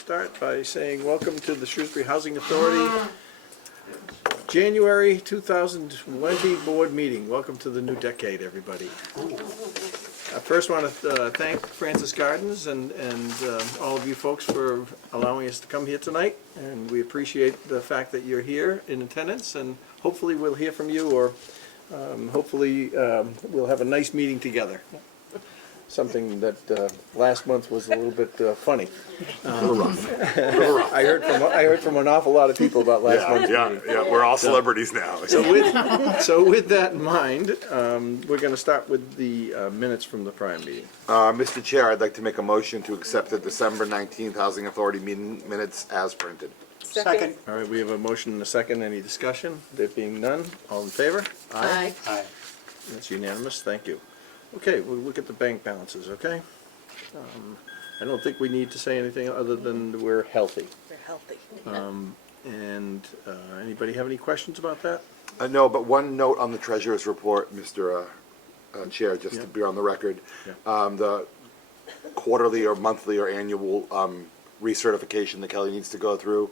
start by saying welcome to the Shrewsbury Housing Authority January 2020 board meeting. Welcome to the new decade, everybody. I first want to thank Francis Gardens and all of you folks for allowing us to come here tonight, and we appreciate the fact that you're here in attendance, and hopefully we'll hear from you, or hopefully we'll have a nice meeting together. Something that last month was a little bit funny. I heard from an awful lot of people about last month's meeting. Yeah, we're all celebrities now. So with that in mind, we're going to start with the minutes from the prior meeting. Mr. Chair, I'd like to make a motion to accept the December 19th Housing Authority meeting minutes as printed. Second. All right, we have a motion and a second. Any discussion? There being none, all in favor? Aye. That's unanimous. Thank you. Okay, we'll look at the bank balances, okay? I don't think we need to say anything other than we're healthy. We're healthy. And anybody have any questions about that? No, but one note on the treasurer's report, Mr. Chair, just to be on the record. Yeah. The quarterly or monthly or annual recertification that Kelly needs to go through,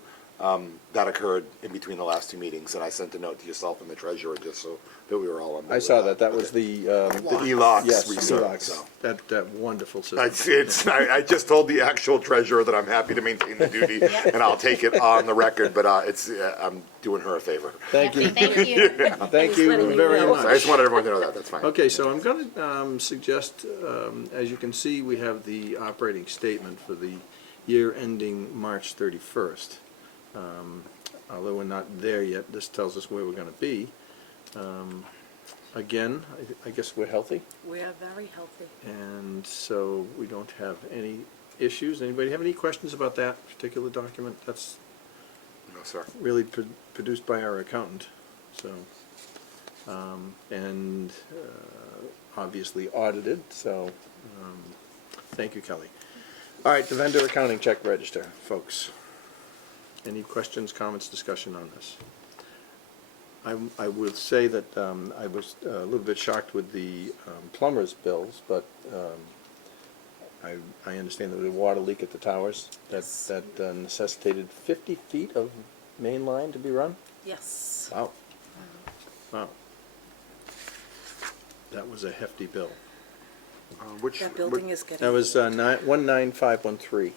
that occurred in between the last two meetings, and I sent a note to yourself and the treasurer just so that we were all on board. I saw with that. That was the ELOCs yes, recert. ELOCs. So. That wonderful system. I just told the actual treasurer that I'm happy to maintain the duty, and I'll take it on the record, but I'm doing her a favor. Thank you. Thank you. Thank you very So I much. just wanted everyone to know that. That's fine. Okay, so I'm going to suggest, as you can see, we have the operating statement for the year ending March 31st. Although we're not there yet, this tells us where we're going to be. Again, I guess we're healthy, We are very healthy. and so we don't have any issues. Anybody have any questions about that particular document? That's No, sir. really produced by our accountant, so, and obviously audited, so, thank you, Kelly. All right, the vendor accounting check register, folks. Any questions, comments, discussion on this? I will say that I was a little bit shocked with the plumber's bills, but I understand there was a water leak at the towers that necessitated 50 feet of main line to be run? Yes. Wow. Wow. That was a hefty bill. That building is getting. That was 19513.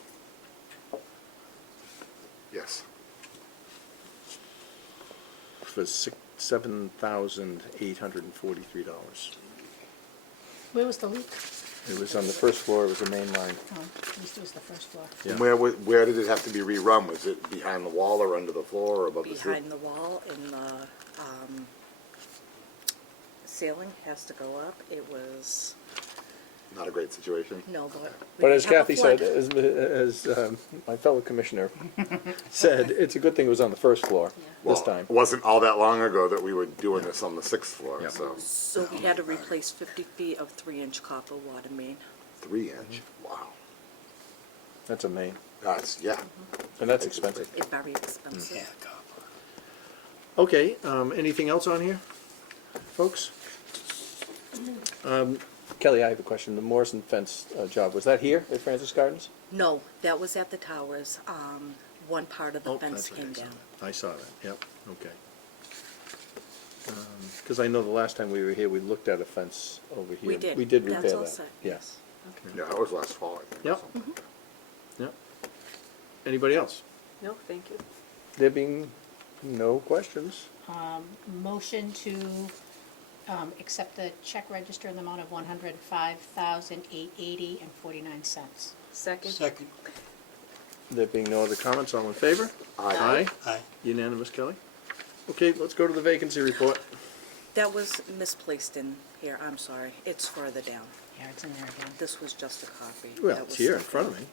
Yes. For $7,843. Where was the leak? It was on the first floor. It was a main line. Oh, this was the first floor. Yeah. And where did it have to be rerun? Was it behind the wall or under the floor or above the ceiling? Behind the wall, and the ceiling has to go up. It was, Not a great situation. no, but. we But as didn't have a Kathy said, flood. as my fellow commissioner said, it's a good thing it was on the first floor this time. It wasn't all that long ago that we were doing this on the 6th floor, Yeah. so So we had to replace 50 feet of 3-inch copper water main. 3-inch. Wow. That's a main, That's, yeah. and that's expensive. It's very expensive. Okay, anything else on here, folks? Kelly, I have a question. The Morrison fence job, was that here at Francis Gardens? No, that was at the towers. One part of the Oh, fence that's what came I saw. down. I saw that, yep, okay. Because I know the last time we were here, we looked at a fence over here. We did. We did repair That's that. all set, yes. Yeah, that was last fall, I think. Yep. Yep. Anybody else? No, thank you. There being no questions? Motion to accept the check register in the amount of $105,880.49. Second? There being no other comments, all in favor? Aye. Aye. Unanimous, Kelly? Okay, let's go to the vacancy report. That was misplaced in here, I'm sorry. It's further down. Yeah, it's in there again. This was just a copy. Well, That it's was here in stuck front of me.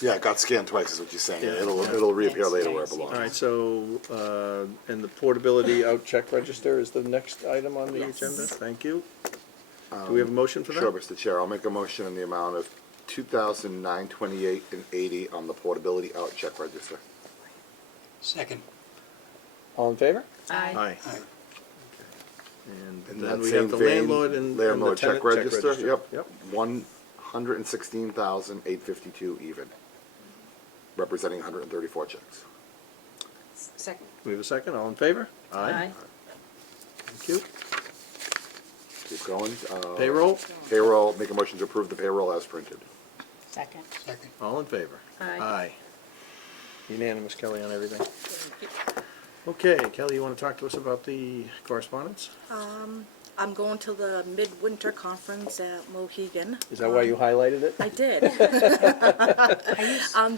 Yeah, it got scanned twice is what you're saying. Yeah. It'll reappear Yes, later where yes, it belongs. All right, so, and the portability out check register is the next item on the Yes. agenda? Thank you. Do we have a motion for that? Sure, Mr. Chair, I'll make a motion in the amount of $2,928.80 on the portability out check register. Second. All in favor? Aye. Aye. Aye. And In then that we same have the vein, landlord and the landlord tenant check register, yep. Yep. $116,852 even, representing 134 checks. Second. We have a second, all in favor? Thank you. Keep going. Payroll, Payroll, make a motion to approve the payroll as printed. Second. Second. all in favor? Aye. Unanimous, Kelly, on everything. Okay, Kelly, you want to talk to us about the correspondence? I'm going to the Midwinter Conference at Mohegan. Is that why you highlighted it? I did.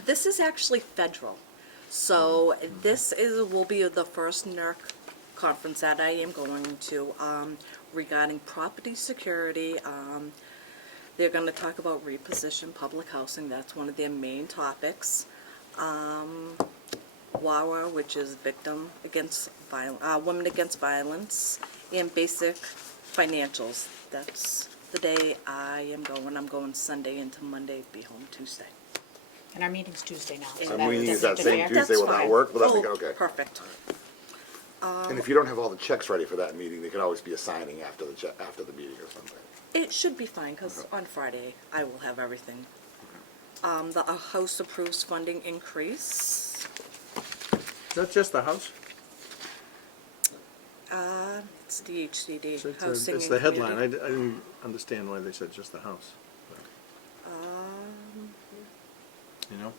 This is actually federal. So this will be the first NERC conference that I am going to regarding property security. They're going to talk about reposition public housing. That's one of their main topics. WAWA, which is women against violence, and basic financials. That's the day I am going. I'm going Sunday into Monday, be home Tuesday. And our meeting's Tuesday now. so And And we that use doesn't that same interfere. Tuesday, will that fine. work? Will that be, Oh, okay. perfect. And if you don't have all the checks ready for that meeting, there could always be a signing after the after the meeting or something. It should be fine, because on Friday, I will have everything. The House approves funding increase. Is that just the house? It's DHCD, It's Housing it's and the headline, I Community. didn't understand why they said just the house. You know?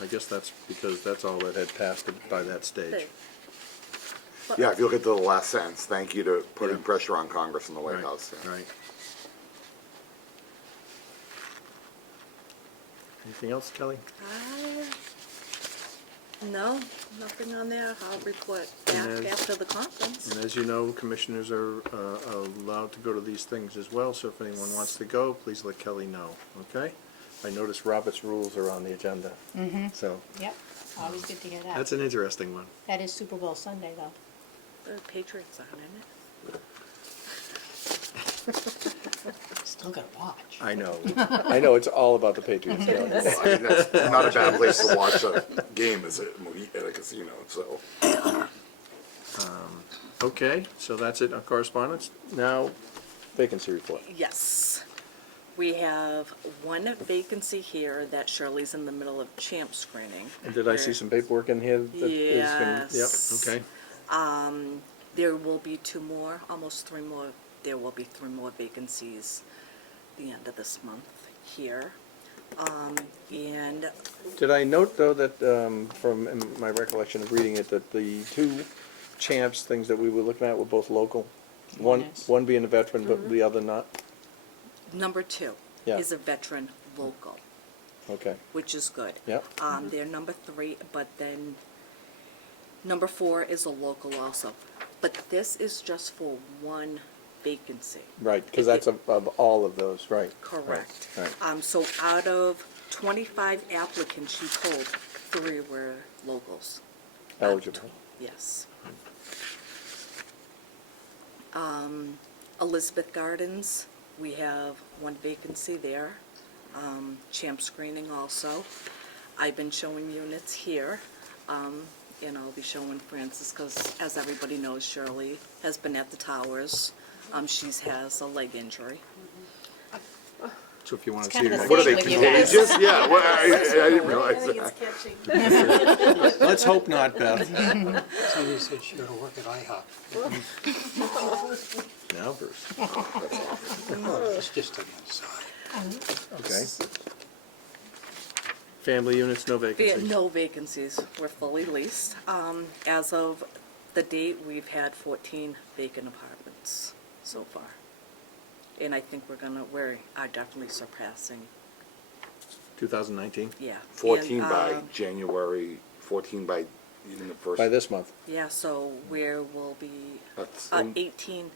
I guess that's because that's all that had passed by that stage. But- Yeah, if you look at the last sentence, thank you to putting Yeah. pressure on Congress and the White Right, House. Yeah. Right. Anything else, Kelly? No, nothing on there. I'll report back And as- after the conference. And as you know, commissioners are allowed to go to these things as well, so if anyone wants to go, please let Kelly know, okay? I notice Robert's rules are on the agenda. So, Yep, always good to hear that. that's an interesting one. That is Super Bowl Sunday, though. The Patriots aren't in it. Still gotta watch. I know. I know, it's all about the Patriots, Kelly. Well, I mean, that's not a bad place to watch a game as at a casino, so. Okay, so that's it on correspondence. Now, vacancy report. Yes. We have one vacancy here that Shirley's in the middle of champ screening. And did I see some paperwork in here that is gonna, Yes. yep, okay. There will be two more, almost three more, there will be three more vacancies the end of this month here. And Did I note, though, that, from my recollection of reading it, that the two champs things that we were looking at were both local? Yes. One being a veteran, but the other not? number two Yeah. is a veteran local, Okay, which is good. yep, They're number three, but then number four is a local also. But this is just for one vacancy. right, because that's of all of those, right. Correct. Right. So out of 25 applicants, she told 3 were locals. Eligible. Yes. Elizabeth Gardens, we have one vacancy there. Champ screening also. I've been showing units here, and I'll be showing Francis, because as everybody knows, Shirley has been at the towers. She has a leg injury. So if you want It's to kind see of a it, What are thing they, with you guys. contagious? Yeah, well, I didn't realize that. let's hope not, Beth. Somebody said she ought to work at IHOP. Now, Bruce. It's just on the other side. Okay. Family units, no vacancies? No vacancies. We're fully leased. As of the date, we've had 14 vacant apartments so far. And I think we are definitely surpassing, 2019? yeah. 14 And, by January, 14 by, in the first. By this month? Yeah, so will be That's, 18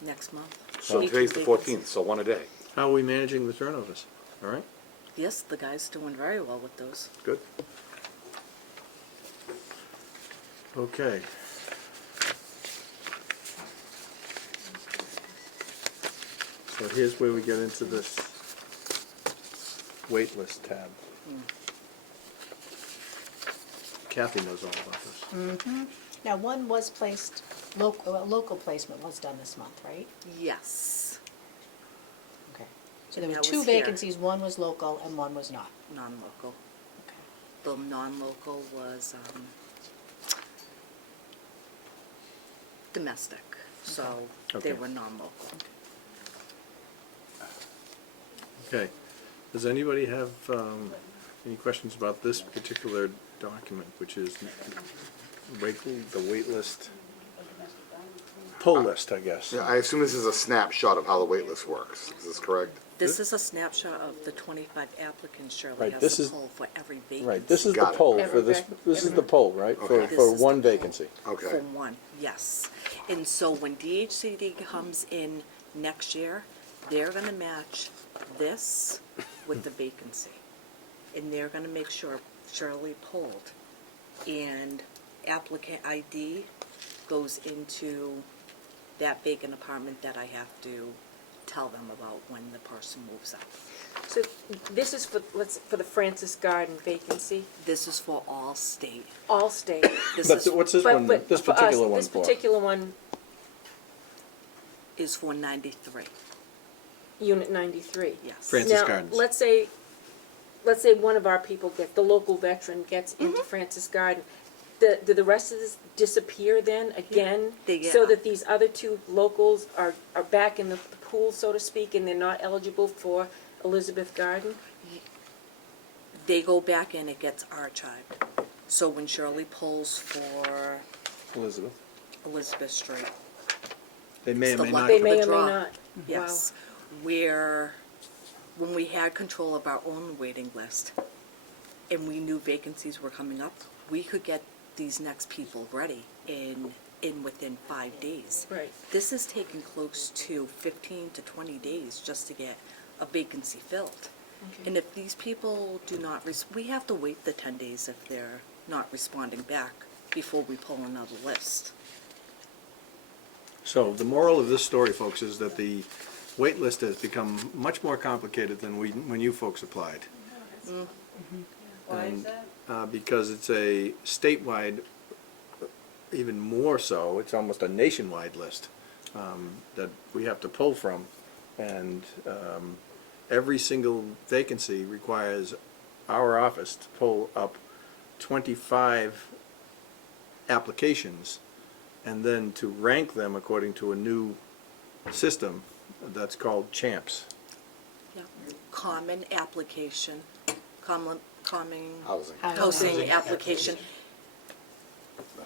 next month. so 18 today's the vacancies. 14th, so one a day. How are we managing the turnovers? All right, Yes, the guy's doing very well with those. good. Okay. So here's where we get into this wait list tab. Kathy knows all about this. Now, one was placed local placement was done this month, right? Yes, Okay. So there were That two was here. vacancies, one was local and one was not. non-local. Okay. The non-local was domestic, so they Okay. were non-local. Okay. Does anybody have any questions about this particular document, which is the wait list? Poll list, I guess. Yeah, I assume this is a snapshot of how the wait list works. Is this correct? This is a snapshot of the 25 applicants. Shirley Right, has the a poll for every vacancy. Right, this is the Got it. poll for this, this is the poll, right, for, Okay. for This is one the poll. vacancy. Okay. For one, yes. And so when DHCD comes in next year, they're gonna match this with the vacancy. And they're gonna make sure Shirley polled. And applicant ID goes into that vacant apartment that I have to tell them about when the person moves up. So this is for the Francis Garden vacancy, This is for all state. all state. This But is, what's this But- one, but this for us, particular one This for? particular one, is for 93, Unit 93. yes. Francis Gardens. Now, let's say one of our people the local veteran gets into Francis Garden. Do the rest of this disappear then again? they get So up. that these other two locals are back in the pool, so to speak, and they're not eligible for Elizabeth Garden? They go back in, it gets archived. So when Shirley pulls for Elizabeth. Elizabeth Street, They may or It's the may luck not. They of may the or may draw. not. yes, where, when we had control of our own waiting list, and we knew vacancies were coming up, we could get these next people ready in within 5 days. Right. This is taking close to 15 to 20 days just to get a vacancy filled. And if these people do not, we have to wait the 10 days if they're not responding back before we pull another list. So the moral of this story, folks, is that the wait list has become much more complicated than when you folks applied. Why is And, that? because it's a statewide, even more so, it's almost a nationwide list that we have to pull from. And every single vacancy requires our office to pull up 25 applications and then to rank them according to a new system that's called CHAMPS. Yeah. Common application, common Housing. housing application.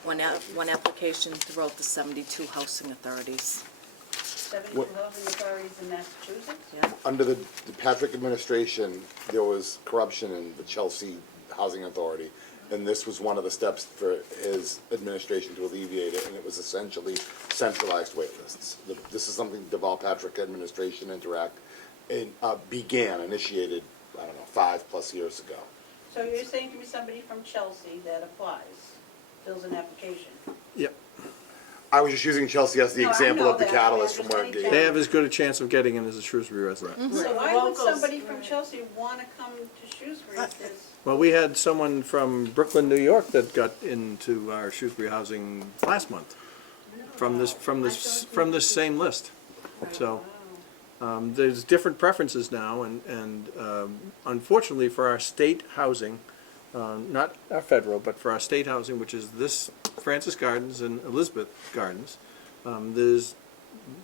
One application throughout the 72 housing authorities. 72 housing authorities in Massachusetts? Yeah. Under the Patrick administration, there was corruption in the Chelsea Housing Authority, and this was one of the steps for his administration to alleviate it, and it was essentially centralized wait lists. This is something the Val Patrick administration initiated, I don't know, 5+ years ago. So you're saying to me somebody from Chelsea that applies, fills an application? Yep. I was just using Chelsea as the No, I example know of the that. catalyst Yeah, from where just it any They have as good a chance of getting in as a Shrewsbury resident. So why would Locals, somebody from right. Chelsea want to come to Shrewsbury if there's, Well, we had someone from Brooklyn, New York that got into our Shrewsbury housing last month from this same list. So there's different preferences now, and unfortunately for our state housing, not our federal, but for our state housing, which is this Francis Gardens and Elizabeth Gardens, there's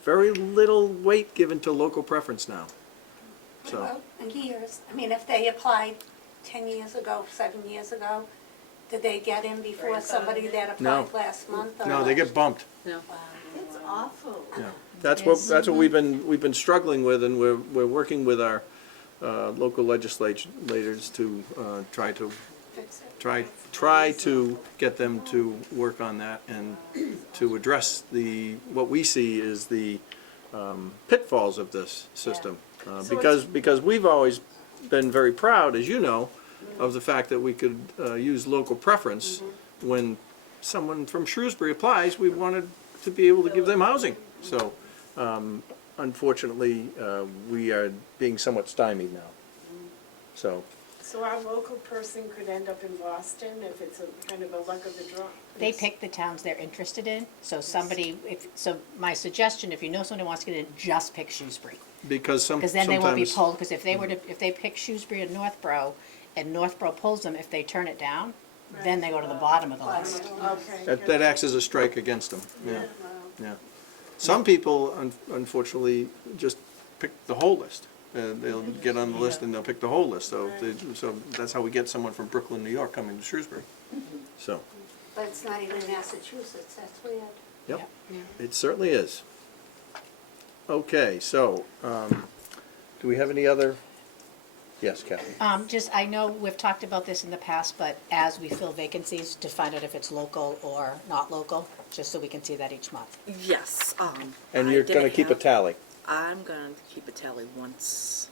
very little weight given to local preference now. So. Well, in years, I mean, if they applied 10 years ago, 7 years ago, did they get in before somebody that No. applied last month? or No, they what? get bumped. No. it's awful. Yeah, that's what we've been struggling with, and we're working with our local legislators to try to Fix it. try to get them to work on that and to address what we see is the pitfalls of this system. Because we've always been very proud, as you know, of the fact that we could use local preference. When someone from Shrewsbury applies, we wanted to be able to give them housing. So unfortunately, we are being somewhat stymied now. So So our local person could end up in Boston if it's a kind of a luck of the draw. They pick the towns they're interested in, so somebody, so my suggestion, if you know somebody wants to get in, just pick Shrewsbury. Because Because then they won't be sometimes, pulled, because if they were to, if they pick Shrewsbury and Northborough, and Northborough pulls them, if they turn it down, then they go to the bottom of the list. Okay. that acts as a strike against them, yeah, yeah. Some people unfortunately just pick the whole list. They'll get on the list and they'll pick the whole list, so so that's how we get someone from Brooklyn, New York coming to Shrewsbury. So, But it's not even Massachusetts, that's weird. yep, it certainly is. Okay, so, do we have any other? Yes, Kathy? Just, I know we've talked about this in the past, but as we fill vacancies, to find out if it's local or not local, just so we can see that each month. Yes, And I you're did gonna keep a have- tally? I'm gonna keep a tally once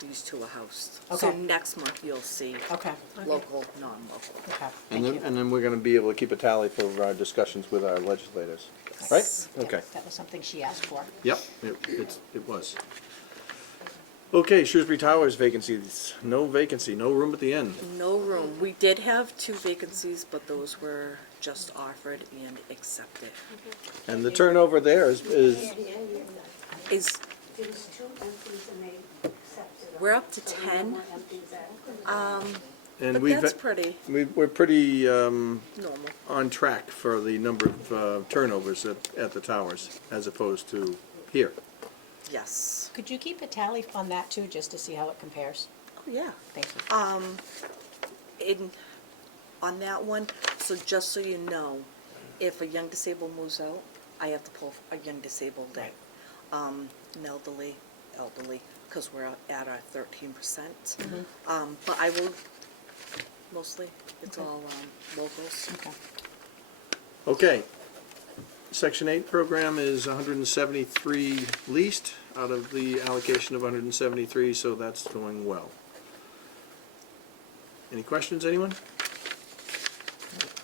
these two are housed. So Okay. next month you'll see Okay. local, non-local. Okay, And thank then, you. and then we're gonna be able to keep a tally for our discussions with our legislators, right? Yes. Yeah, Okay, that was something she asked for. yep, it was. Okay, Shrewsbury Towers vacancies, no vacancy, no room at the end. No room. We did have 2 vacancies, but those were just offered and accepted. And the turnover there is, Is, There was 2 empties and they accepted them. we're up to So no 10, more empties after. and but we've, that's pretty we're pretty, normal. on track for the number of turnovers at the towers, as opposed to here. Yes. Could you keep a tally on that too, just to see how it compares? Oh, yeah. Thank you. On that one, so just so you know, if a young disabled moves out, I have to pull a young disabled in. An elderly, because we're at our 13%. But I will, mostly, it's Okay. all locals. Okay. Okay. Section 8 program is 173 leased out of the allocation of 173, so that's going well. Any questions, anyone?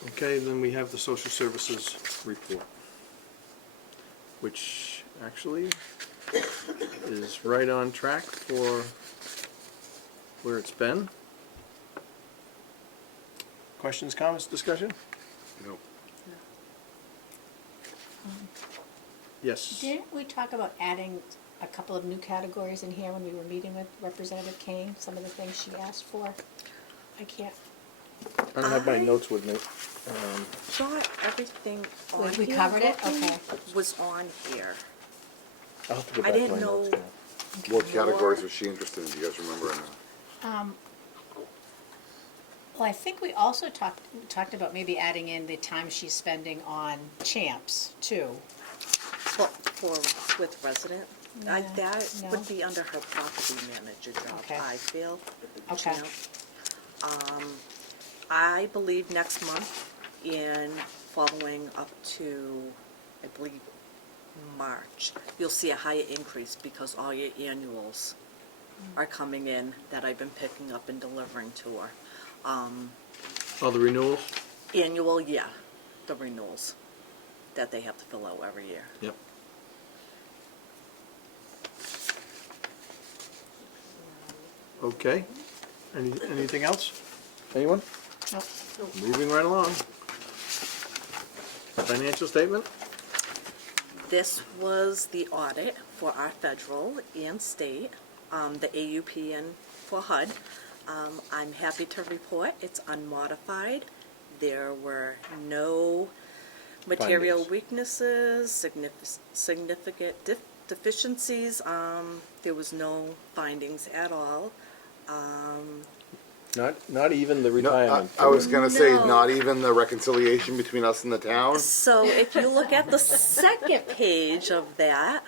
Okay, then we have the social services report, which actually is right on track for where it's been. Questions, comments, discussion? No. Yes. Didn't we talk about adding a couple of new categories in here when we were meeting with Representative Kane, some of the things she asked for? I can't, I don't have my notes with me. Thought everything on we here covered it? looking Okay. was on here. I'll have to go I back to didn't my notes know- now. What categories was she interested in? Do you guys remember? well, I think we also talked about maybe adding in the time she's spending on champs too. With resident, Yeah, that no. would be under her property manager job, Okay. I feel. Okay. I believe next month and following up to, I believe, March, you'll see a higher increase because all your annuals are coming in that I've been picking up and delivering to her. Oh, the renewals? Annual, yeah, the renewals that they have to fill out every year. Yep. Okay. Anything else? Anyone? Nope. Moving right along. Financial statement? This was the audit for our federal and state, the AUP and for HUD. I'm happy to report it's unmodified. There were no material Findings. weaknesses, significant deficiencies. There was no findings at all. Not even the No, retirement. I was gonna say, No. not even the reconciliation between us and the town? So if you look at the second page of that,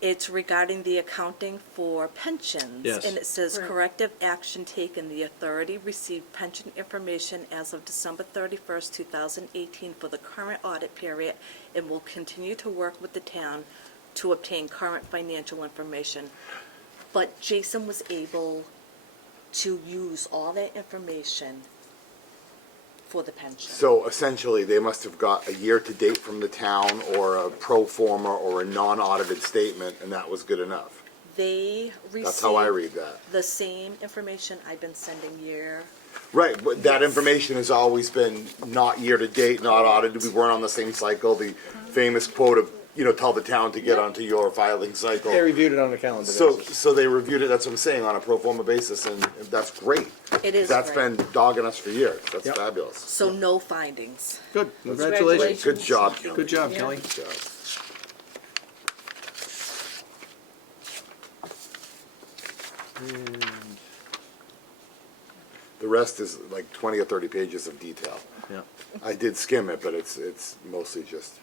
it's regarding the accounting for pensions. Yes. And it says Right. corrective action taken. The authority received pension information as of December 31st, 2018 for the current audit period and will continue to work with the town to obtain current financial information. But Jason was able to use all that information for the pension. So essentially, they must have got a year-to-date from the town, or a pro forma, or a non-audited statement, and that was good enough. They received. That's how I read that. The same information I've been sending year. Right, but that information has always been not year-to-date, not audited, we weren't on the same cycle, the famous quote of, tell the town to get onto your filing cycle. They reviewed it on the calendar So, basis. so they reviewed it, that's what I'm saying, on a pro forma basis, and that's great. It is That's great. been dogging us for years, that's Yep. fabulous. So no findings. Good, congratulations. Good job, Kelly. Good job, Kelly. Good job. And, The rest is like 20 or 30 pages of detail. yeah. I did skim it, but it's mostly just.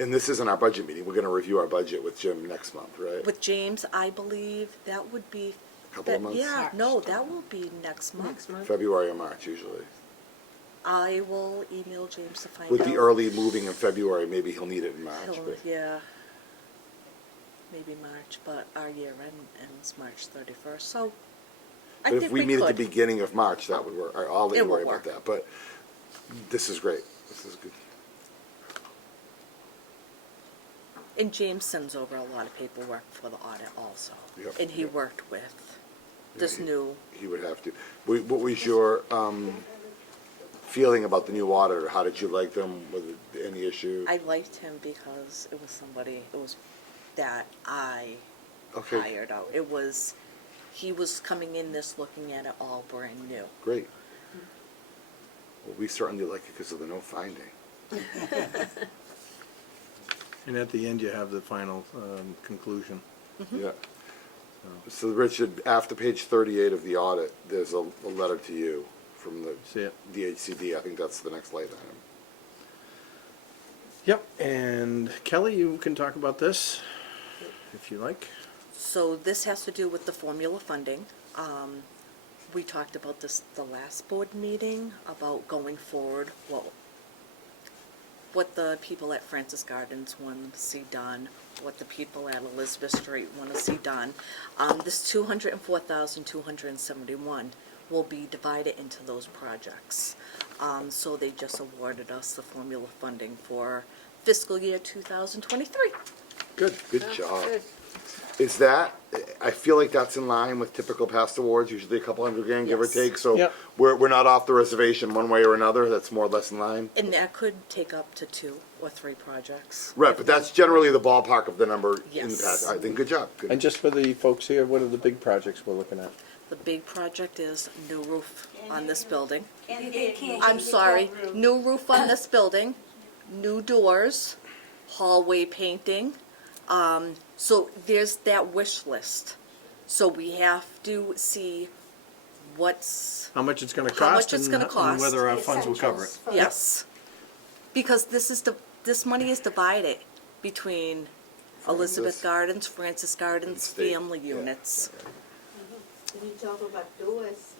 And this isn't our budget meeting, we're gonna review our budget with Jim next month, right? With James, I believe that would be. Couple of months? Yeah, no, that will be next month. February or March usually. I will email James to find out. With the early moving in February, maybe he'll need it in March, He'll- but. Yeah, maybe March, but our year ends March 31st, so I But think if we we meet at the could. beginning of March, that would work. I'll let It you will worry about work. that, but this is great. This is good. And James sends over a lot of paperwork for the audit also. Yep, And he yep. worked with this he- new, He would have to. What was your feeling about the new auditor? How did you like them? Was there any issue? I liked him because it was somebody, it was that I Okay. hired out. It was, he was coming in this looking at it all brand new. Great. Well, we certainly like it because of the no finding. And at the end, you have the final conclusion. Yeah. So, Richard, after page 38 of the audit, there's a letter to you from the See it? DHCD. I think that's the next light item. Yep, and Kelly, you can talk about this, if you like. So this has to do with the formula funding. We talked about this the last board meeting, about going forward, what the people at Francis Gardens want to see done, what the people at Elizabeth Street want to see done. This 204,271 will be divided into those projects. So they just awarded us the formula funding for fiscal year 2023. Good job. Good. Is that, I feel like that's in line with typical past awards, usually a couple $100,000, give or Yes. take, so Yep. we're not off the reservation one way or another, that's more or less in line? And that could take up to 2 or 3 projects. Right, but that's generally the ballpark of the number in the Yes. past, I think, good job. Good. And just for the folks here, what are the big projects we're looking at? The big project is new roof on this building. Can't They hear you. can't- I'm sorry, new roof on this building, new doors, hallway painting. So there's that wish list. So we have to see what's, How much it's gonna How much cost it's and gonna and cost. whether our funds will cover it. Essentials for- yes. Because this money is divided between Elizabeth Gardens, Francis Gardens, State, family yeah. units. When you talk about doors,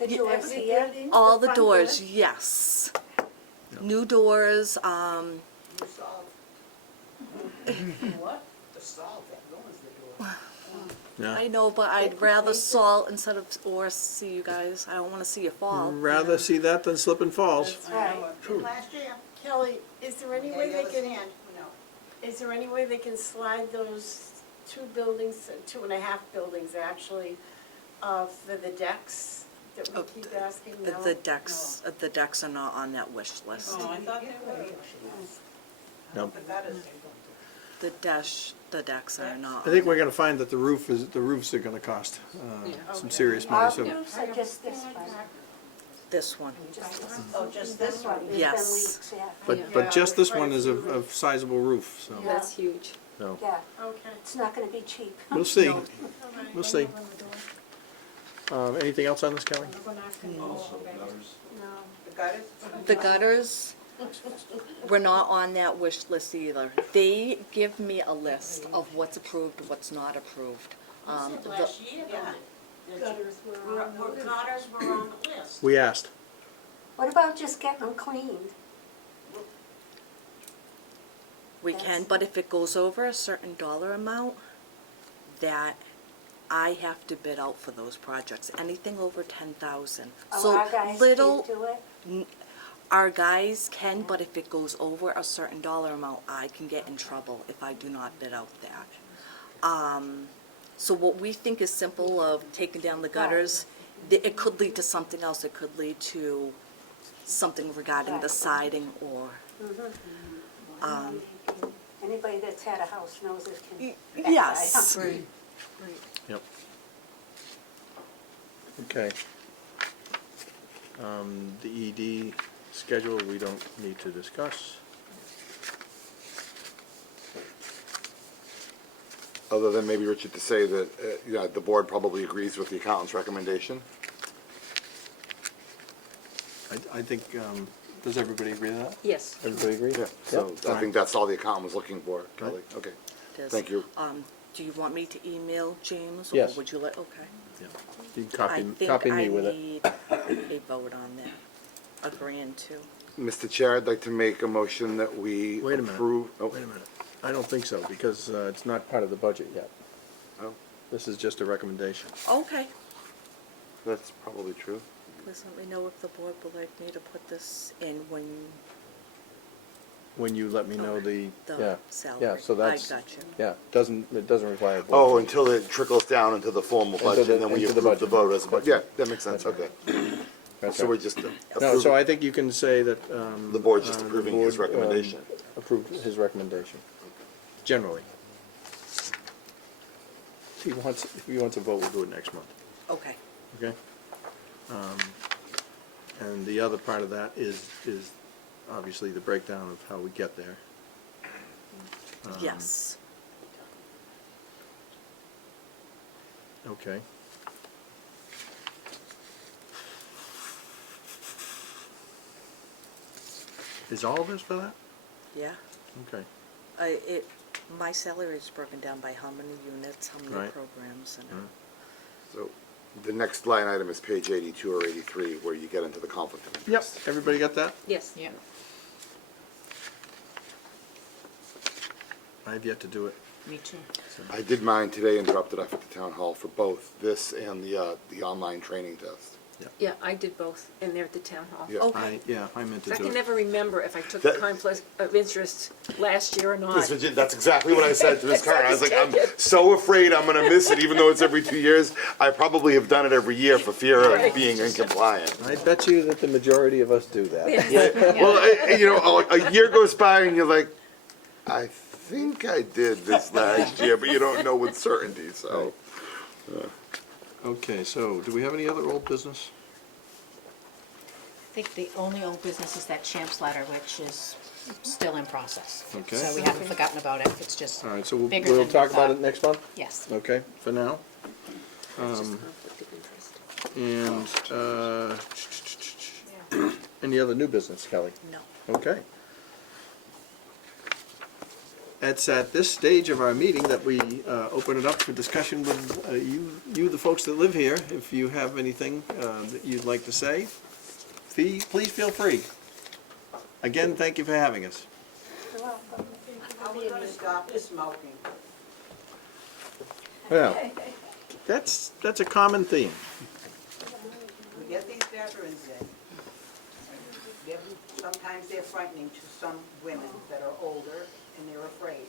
The doors every here, building, All the front doors, yes. New doors, What? Yeah. I know, but I'd rather salt instead of, or see you guys, I don't wanna see you fall. Rather see that than slip and falls. right. Last year. Kelly, is there any way they can, No. is there any way they can slide those 2 buildings, 2.5 buildings actually, for the decks that we Oh, keep asking? No? The decks are not on that wish list. Oh, I thought they were. No. But that is. The decks are not. I think we're gonna find that the roofs are gonna cost some serious money, Our so. roofs are just this one. This one, Oh, just this one? There's been Yes. leaks, yeah. But just this one is a sizable roof, so. That's huge. So, Yeah, Okay. it's not gonna be cheap. we'll see, No. we'll see. Anything else on this, Kelly? No. The gutters? the gutters were not on that wish list either. They give me a list of what's approved, what's not approved. Last year, yeah. gutters were on the list. Gutters were on the list. We asked. What about just getting them cleaned? We can, but if it goes over a certain dollar amount, that I have to bid out for those projects, anything over 10,000. Oh, So our guys little, can't do it? Our guys can, but if it goes over a certain dollar amount, I can get in trouble if I do not bid out that. So what we think is simple of taking down the gutters, it could lead to something else. It could lead to something regarding the siding or, Anybody that's had a house knows it can. yes. Right. Yep. Okay. The ED schedule, we don't need to discuss. Other than maybe, Richard, to say that, yeah, the board probably agrees with the accountant's recommendation. I think, does everybody agree with that? Yes. Everybody agree? Yeah, so Yep. I think that's all the accountant was looking for, Kelly. Okay, It is. thank you. Do you want me to email James? Yes. Or would you like, okay. Yeah. You can I copy me think with I it. need a vote on that, agreeing to. Mr. Chair, I'd like to make a motion that we Wait a minute. approve. Oh, Wait a minute. I don't think so, because it's not part of the budget yet. Oh, This is just a recommendation. Okay. that's probably true. Please let me know if the board would like me to put this in When you let me know the, yeah. the salary. Yeah, so that's. I got you. Yeah, it doesn't require a vote. Oh, until it trickles down into the formal Into budget, the- and then we into the approve the budget. vote as a budget. Yeah, that makes sense, That's okay. That's So right. we're just No, approving. so I think you can say that, The board's just the approving his board, recommendation. Approved his recommendation, generally. If he wants a vote, we'll do it next month, Okay. okay? And the other part of that is obviously the breakdown of how we get there. Yes. Okay. Is all of this for that? Yeah. Okay. My salary is broken down by how many units, how many Right. programs, and. So the next line item is page 82 or 83, where you get into the conflict of Yep, interest. everybody got that? Yes. Yeah, I have yet to do it. me too. I did mine today and dropped it off at the town hall for both this and the online training test. Yeah, I did both, and they're at the town hall. Yeah. Okay. I meant to I do can it. never remember if I took the That- conflict of interest last year or not. Miss Virginia, that's exactly what I said to Miss Carr. I was like, I'm Take it. so afraid I'm gonna miss it, even though it's every 2 years. I probably have done it every year for fear of Right. being incompliant. I bet you that the majority of us do that. Well, a year goes by and you're like, I think I did this last year, but you don't know with certainty, so. Okay, so do we have any other old business? I think the only old business is that Champs letter, which is still in process. Okay. So we haven't forgotten about it, it's just All right, so bigger we'll than we talk about thought. it next month? Yes. Okay, for now. It's just Um, conflict of interest. And, any other new business, Kelly? No. Okay. It's at this stage of our meeting that we open it up for discussion with you, the folks that live here. If you have anything that you'd like to say, please feel free. Again, thank you for having us. How are we gonna stop the smoking? Well, that's a common theme. We get these veterans in. Sometimes they're frightening to some women that are older and they're afraid.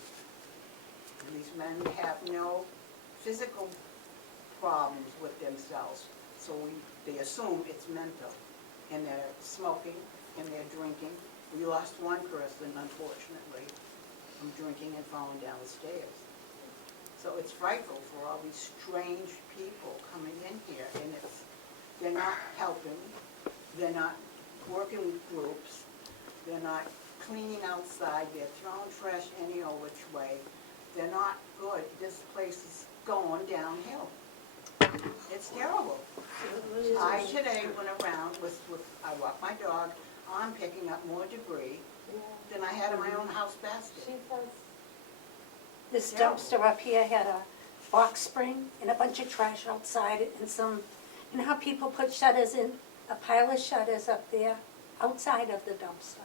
And these men have no physical problems with themselves, so they assume it's mental. And they're smoking and they're drinking. We lost one person, unfortunately, from drinking and falling down the stairs. So it's frightful for all these strange people coming in here, and they're not helping, they're not working with groups, they're not cleaning outside, they're throwing trash any old which way. They're not good. This place is going downhill. It's terrible. I today went around I walked my dog, I'm picking up more debris than I had in my own house basket. This dumpster up here had a box spring and a bunch of trash outside it and some, you know how people put shutters in, a pile of shutters up there outside of the dumpster.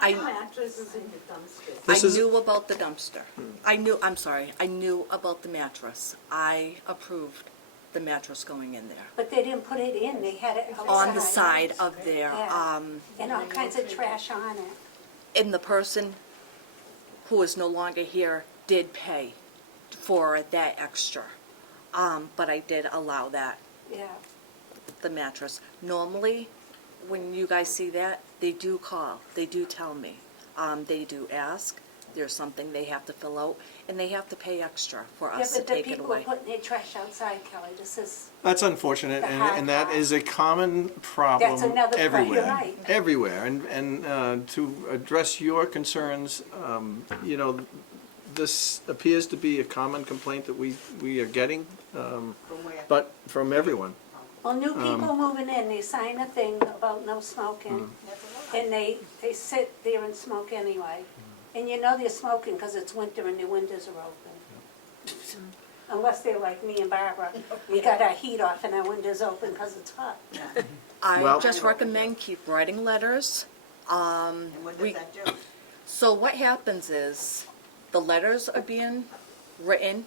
I- Mattresses in the dumpster. This I is- knew about the dumpster. I knew about the mattress. I approved the mattress going in there. But they didn't put it in, they had it outside. On the side of there, Yeah. And all kinds of trash on it. and the person who is no longer here did pay for that extra. But I did allow that, Yeah. the mattress. Normally, when you guys see that, they do call, they do tell me. They do ask, there's something they have to fill out, and they have to pay extra for Yeah, us to but the take it people are away. putting their trash outside, Kelly, this is, That's unfortunate, The and that hard is a common problem That's another part, everywhere. you're right. Everywhere, and to address your concerns, you know, this appears to be a common complaint that we are getting, From where? but from everyone. well, new people moving in, they sign a thing about no smoking, and they sit there and smoke anyway. And you know they're smoking because it's winter and their windows are open. Unless they're like me and Barbara, we got our heat off and our windows open because it's hot. I Well- just recommend keep writing letters. And what We- does that do? So what happens is, the letters are being written,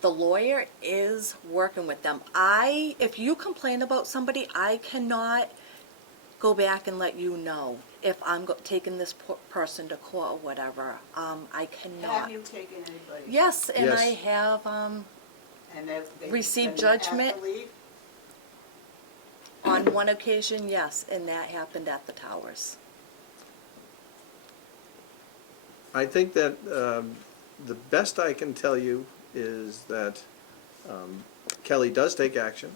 the lawyer is working with them. If you complain about somebody, I cannot go back and let you know if I'm taking this person to court or whatever. I cannot. Have you taken anybody? Yes, and Yes. I have, And they Received then asked to judgment? leave? on one occasion, yes, and that happened at the Towers. I think that the best I can tell you is that Kelly does take action.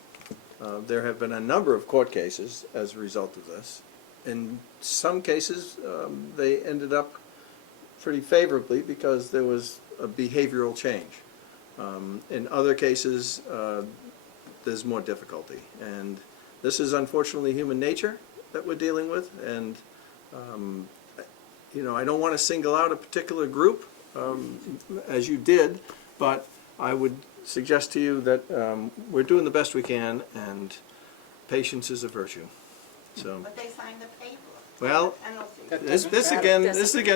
There have been a number of court cases as a result of this. In some cases, they ended up pretty favorably because there was a behavioral change. In other cases, there's more difficulty. And this is unfortunately human nature that we're dealing with. And, you know, I don't want to single out a particular group, as you did, but I would suggest to you that we're doing the best we can, and patience is a virtue. So, But they signed the paper. well, Penalty. this again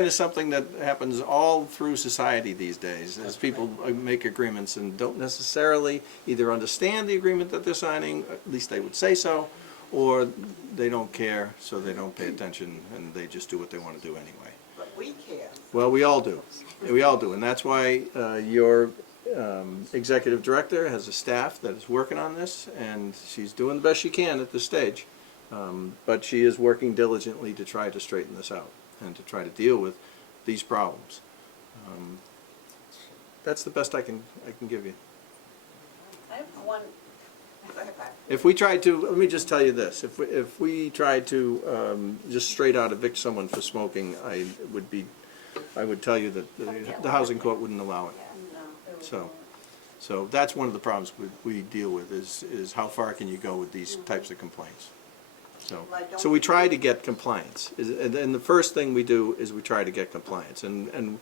is something that happens all through society these days, as people make agreements and don't necessarily either understand the agreement that they're signing, at least they would say so, or they don't care, so they don't pay attention, and they just do what they want to do anyway. But we care. Well, we all do. We all do, and that's why your executive director has a staff that is working on this, and she's doing the best she can at this stage. But she is working diligently to try to straighten this out and to try to deal with these problems. That's the best I can give you. I have one, go ahead, Bob. If we tried to, let me just tell you this, if we tried to just straight out evict someone for smoking, I would tell you that the housing court wouldn't allow it. So that's one of the problems we deal with is how far can you go with these types of complaints. So we try to get compliance, and the first thing we do is we try to get compliance, and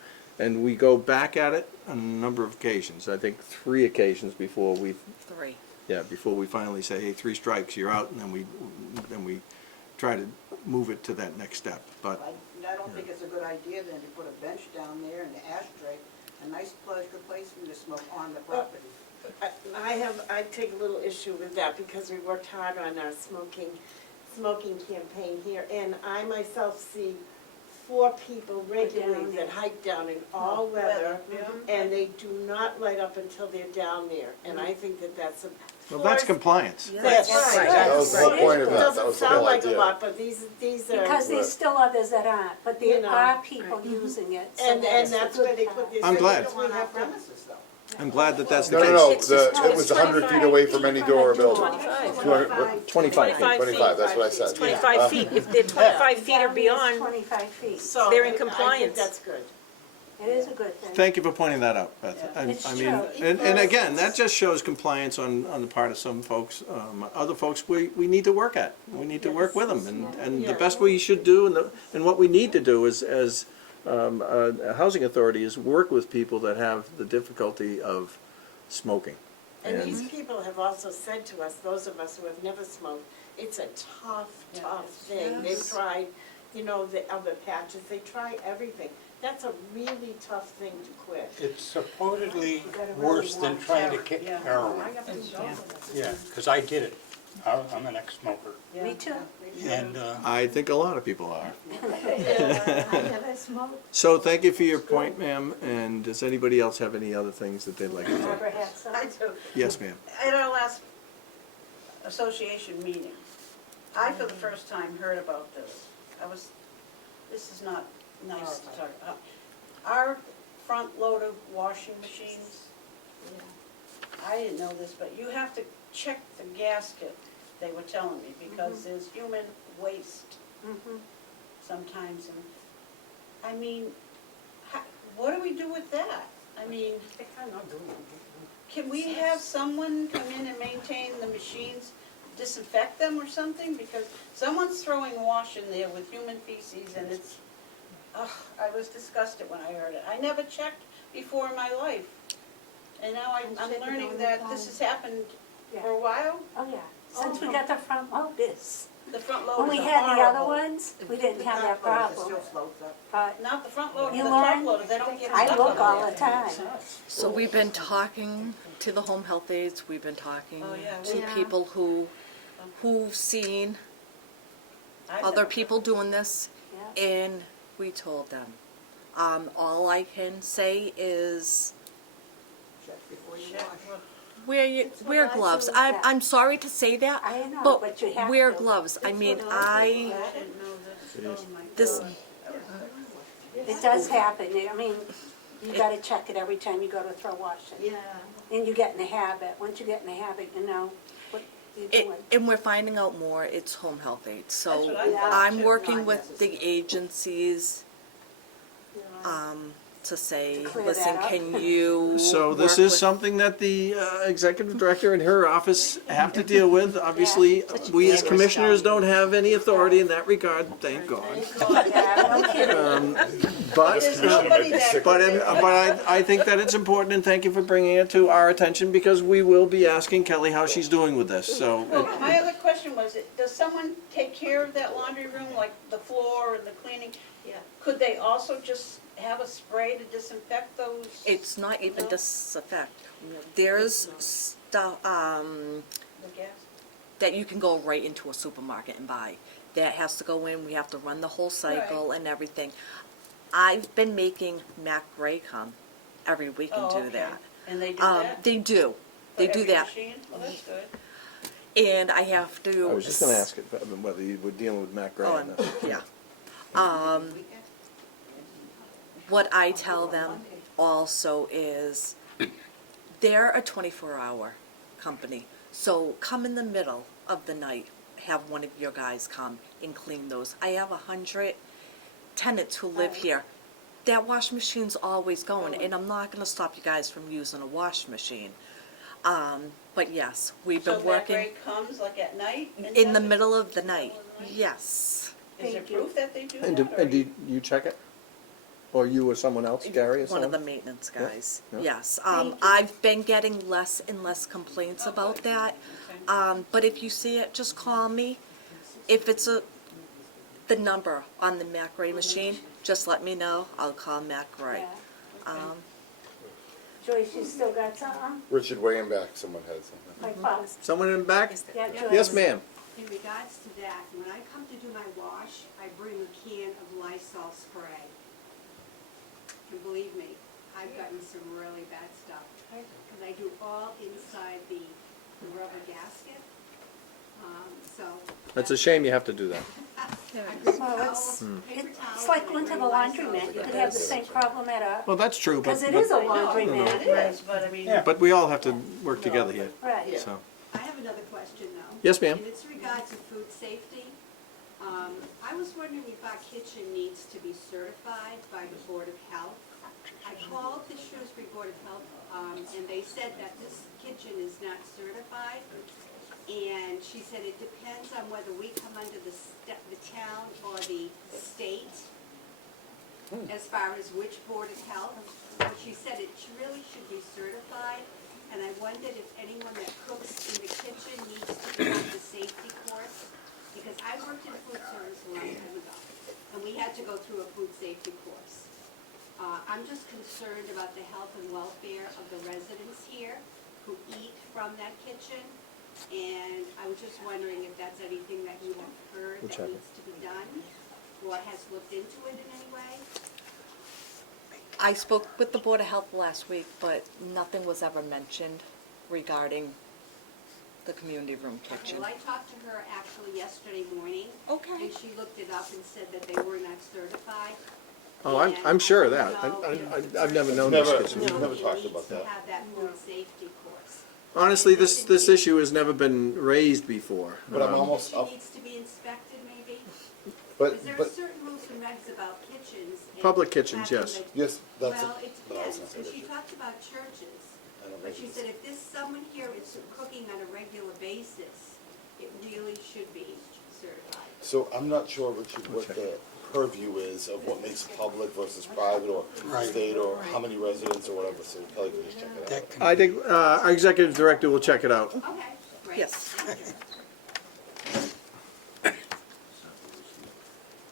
we go back at it on a number of occasions. I think 3 occasions before we 3. before we finally say, hey, 3 strikes, you're out, and then we try to move it to that next step. But I don't think it's a good idea then to put a bench down there and an ashtray, a nice place for them to smoke on the property. I take a little issue with that because we worked hard on our smoking campaign here, and I myself see 4 people regularly that hike down in all weather, and they do not light up until they're down there, and I think that that's a. well, that's compliance. That's right. That was the whole point of that. That was the whole Doesn't sound like a idea. lot, but these are. Because there's still others that aren't, but there You know. are people using it, so And that's the that's good where they part. put this. I'm glad. We don't want our premises though. I'm glad that that's the No, case. no, no, It's just- it was 100 feet away from any door or building. 25. 25 feet. 25, that's what I said. 25 feet, if they're 25 feet or Down there is beyond, 25 feet. So They're in I think compliance. that's good. It is a good thing. Thank you for pointing that out, Beth. It's I mean, true. and again, that just shows compliance on the part of some folks. Other folks, we need to work at. We need to work with them, and the best we should do, and what we need to do is, as a housing authority, is work with people that have the difficulty of smoking. And these people have also said to us, those of us who have never smoked, it's a tough thing. They've tried, the other patches, they try everything. That's a really tough thing to quit. It's supposedly You gotta really worse than want trying to heroin. kick Yeah. heroin. I have to go with it. Yeah, because I did it. I'm an ex-smoker. Yeah. Me too. And I think a lot of people are. I never smoked. So thank you for your point, ma'am, and does anybody else have any other things that they'd like to say? Barbara had some. I do. Yes, ma'am. At our last association meeting, I for the first time heard about this. This is not nice to talk about. Our front-loaded washing machines, I didn't know this, but you have to check the gasket, they were telling me, because there's human waste Mhm. sometimes. And I mean, what do we do with that? I mean, can we have someone come in and maintain the machines, disinfect them or something? Because someone's throwing wash in there with human feces and it's, I was disgusted when I heard it. I never checked before in my life. And now I'm learning that this has happened for a while. Oh, yeah. Since we got the front loaders. The front When loaders we are had the other horrible. ones, we didn't have that It problem. still floats up. But Not the front loaders, You the top learn? loaders, they don't get I stuck look on all there. the time. So we've been talking to the home health aides, we've been talking Oh, yeah. to Yeah. people who've seen I've other never- people doing this, Yeah. and we told them. All I can say is Check before you Check. wash. wear I gloves. do I'm, that. I'm sorry to say that, I know, but you have wear to. gloves. I mean, I didn't know this. Oh, my this, God. It does happen. I mean, you gotta check it every time you go to throw wash it. Yeah. And you get in the habit. Once you get in the habit, you know what you're doing. and we're finding out more, it's home health aides. That's So what I thought, I'm too. working with the agencies, to say, To clear listen, that up. can you So this work is with- something that the executive director and her office have to deal with. Obviously, we as commissioners don't have any authority in that regard, thank God. Yeah, no kidding. But, There's nobody that. but I think that it's important, and thank you for bringing it to our attention, because we will be asking Kelly how she's doing with this, so. Well, my other question was, does someone take care of that laundry room, like the floor and the cleaning? Yeah. Could they also just have a spray to disinfect those? It's not even No. disinfect. There's stuff, The gas? that you can go right into a supermarket and buy. That has to go in, we have to run the whole cycle and everything. I've been making Mac Gray come every week and Oh, do okay. that. And they do that? They do, For they do every that. machine? Well, that's good. And I have to. I was just gonna ask it, whether you were dealing with Matt Gray Oh, on this. yeah. What I tell them also is, they're a 24-hour company. So come in the middle of the night, have one of your guys come and clean those. I have 100 tenants who live here. That wash machine's always going, and I'm not gonna stop you guys from using a wash machine. But yes, we've So been that working break comes like at night? and in the does it? middle of the night. Yes. Is there proof that they do And that? or- do you check it? Or you or someone else, Gary or One of someone? the maintenance guys, yeah. yes. I've been getting less and less complaints about that. But if you see it, just call me. If it's the number on the Mac Ray machine, just let me know. I'll call Mac Ray. Yeah. Joyce, you still got something? Richard way in back, someone had something. My fault. Someone in the back? Yeah, Joyce. Yes, ma'am. In regards to that, when I come to do my wash, I bring a can of Lysol spray. And believe me, I've gotten some really bad stuff. Because I do all inside the rubber gasket. So. That's a shame you have to do that. Well, it's like going to the laundromat. You could have the same problem at a, Well, that's true, but, because it is a It laundromat. is, but I mean. but we all have to work together here, Right. so. I have another question though. Yes, ma'am. And it's regards to food safety. I was wondering if our kitchen needs to be certified by the Board of Health. I called the Shrewsbury Board of Health, and they said that this kitchen is not certified. And she said it depends on whether we come under the town or the state, as far as which Board of Health. But she said it really should be certified, and I wondered if anyone that cooks in the kitchen needs to go on the safety course, because I worked in food service a long time ago, and we had to go through a food safety course. who eat from that kitchen. And I was just wondering if that's anything that you have heard We'll that check it. needs to be done, or has looked into it in any way? I spoke with the Board of Health last week, but nothing was ever mentioned regarding the community room kitchen. Well, I talked to her actually yesterday morning. Okay. And she looked it up and said that they were not certified. Oh, And I'm sure of I that. don't know I've never if known Never- this kitchen. We've never it talked needs about to that. have that food safety course. Honestly, this issue has never been raised before. But I'm Um, almost Kitchen up, needs to be inspected maybe? but, Because there are but, certain rules and regs about kitchens. and Public kitchens, having yes. the- yes, that's, Well, it what I was depends, gonna say. because she talked about churches. I don't But think she it's- said if this, someone here is cooking on a regular basis, it really should be certified. So I'm not sure, Richard, what the purview is of what makes public versus private or state or how many residents or whatever, so Kelly can just check it out. I think our executive director will check it out. Okay, great. Yes.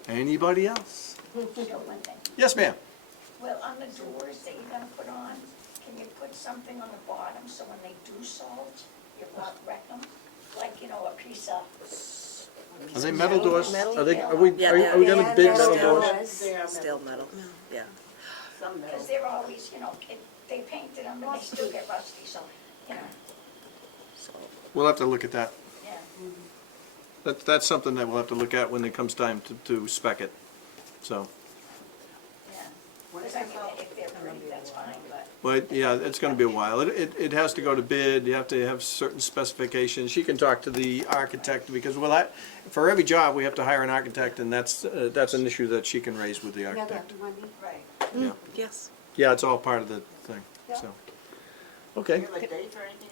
Anybody else? So one thing, Yes, ma'am. well, on the doors that you're gonna put on, can you put something on the bottom so when they do salt, it won't wreck them? Like, you know, a piece of. Are they metal doors? Metal? Are they, are we Yeah, are we gonna yeah, bid metal metal doors? doors. They are Steel metal, yeah. some metal. Because they're always, you know, they painted them, but they still get rusty, so, you know, So, We'll have to look at that. yeah. That's something that we'll have to look at when it comes time to spec it, so. Yeah. Because I mean, if they're pretty, that's fine, but. But, yeah, it's gonna be a while. It has to go to bid, you have to have certain specifications. She can talk to the architect, because, well, for every job, we have to hire an architect, and that's an issue that she can raise with the Another architect. money. Right. Yeah, yes. yeah, it's all part of the thing, so. Okay, Do you have a date for anything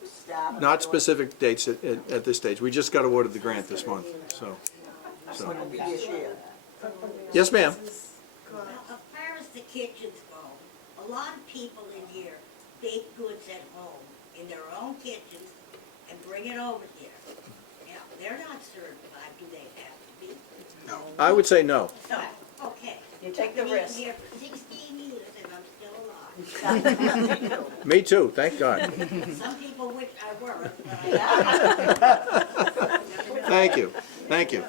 to start? not specific dates at this stage. We just got awarded the grant this month, so. So it'll be this year. Yes, ma'am. Well, as far as the kitchens go, a lot of people in here bake goods at home in their own kitchens and bring it over here. Now, they're not certified, do they have to be? I would say no. No, okay. You take the I've been risk. here for 16 years and I'm still alive. Me too, thank God. Some people wish I were, but I Thank you, thank you.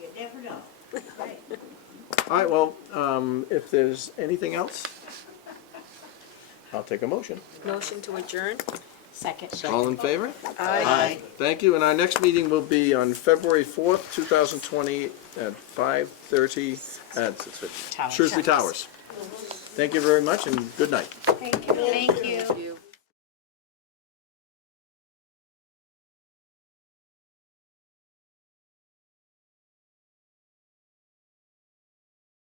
you never know. Right. All right, well, if there's anything else, I'll take a motion. Motion to adjourn? Second. All in favor? Aye. Thank you, and our next meeting will be on February 4th, 2020 at 5:30 at Towers. Shrewsbury Towers. Thank you very much, and good night. Thank you. Thank you.